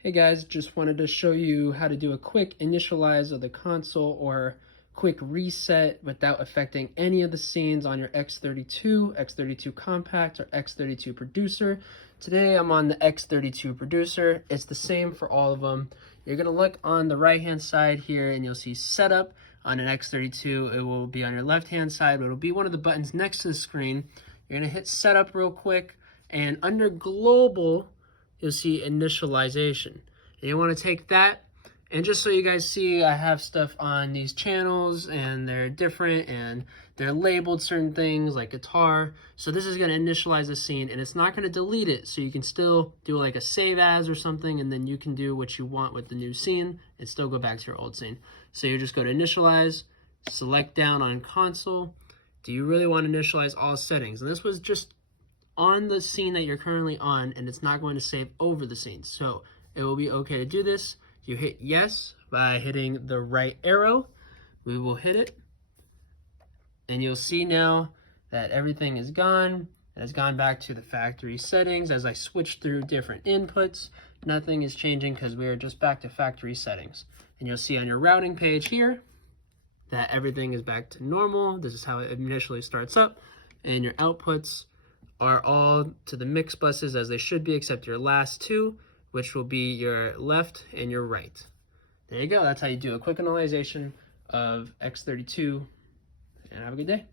Hey guys, just wanted to show you how to do a quick initialize of the console or quick reset without affecting any of the scenes on your X32, X32 Compact, or X32 Producer. Today I'm on the X32 Producer. It's the same for all of them. You're going to look on the right hand side here and you'll see Setup on an X32. It will be on your left hand side, but it'll be one of the buttons next to the screen. You're going to hit Setup real quick, and under Global, you'll see Initialization. And you want to take that, and just so you guys see, I have stuff on these channels, and they're different, and they're labeled certain things, like guitar. So this is going to initialize the scene, and it's not going to delete it, so you can still do like a save as or something, and then you can do what you want with the new scene, and still go back to your old scene. So you just go to Initialize, select down on Console. Do you really want to initialize all settings? And this was just on the scene that you're currently on, and it's not going to save over the scene. So it will be okay to do this. You hit yes by hitting the right arrow. We will hit it, and you'll see now that everything is gone. It has gone back to the factory settings. As I switch through different inputs, nothing is changing because we are just back to factory settings. And you'll see on your routing page here that everything is back to normal. This is how it initially starts up, and your outputs are all to the mix buses as they should be, except your last two, which will be your left and your right. There you go. That's how you do a quick analyzation of X32, and have a good day.